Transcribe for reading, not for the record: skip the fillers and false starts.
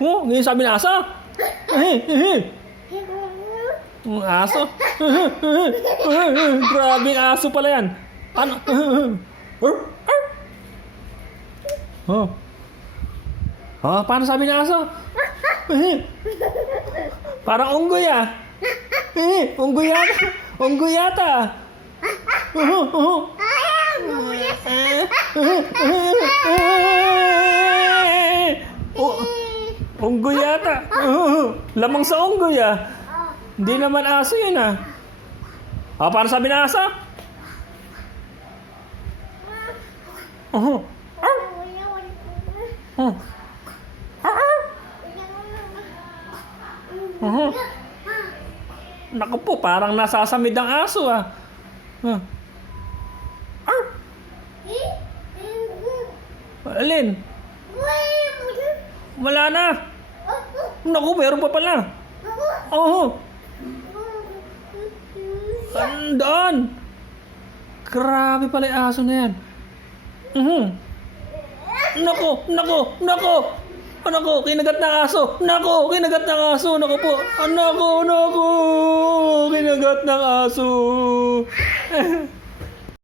Oh, ngayon sabi ng aso. Ang aso. Grabe ang aso pala yan. Ano? Oh. Oh, paano sabi ng aso? Parang unggoy ah. Unggoy yata. Unggoy yata. Unggoy yata. Lamang sa unggoy ah. Hindi naman aso yun ah. Ah, paano sabi ng aso? Naku po, parang nasasamid ang aso ah. Alin? Wala na. Naku, meron pa pala. Oh. Doon. Grabe pala yung aso na yan. Naku, kinagat ng aso. Kinagat ng aso. Naku po. Kinagat ng aso.